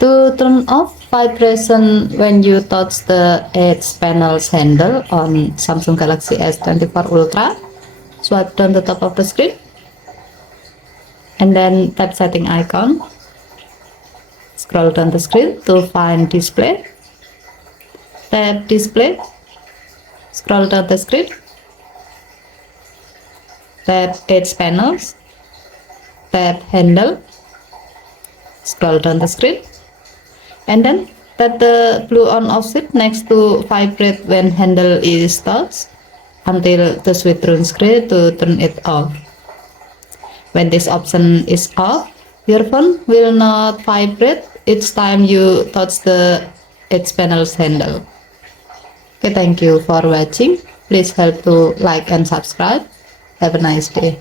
To turn off vibration when you touch the edge panel's handle on Samsung Galaxy S24 Ultra, swipe down the top of the screen and then tap setting icon. Scroll down the screen to find display. Tap display. Scroll down the screen. Tap edge panels. Tap handle. Scroll down the screen. And then tap the blue on off switch next to vibrate when handle is touched until the switch turns grey to turn it off. When this option is off, your phone will not vibrate each time you touch the edge panel's handle. Okay, thank you for watching. Please help to like and subscribe. Have a nice day.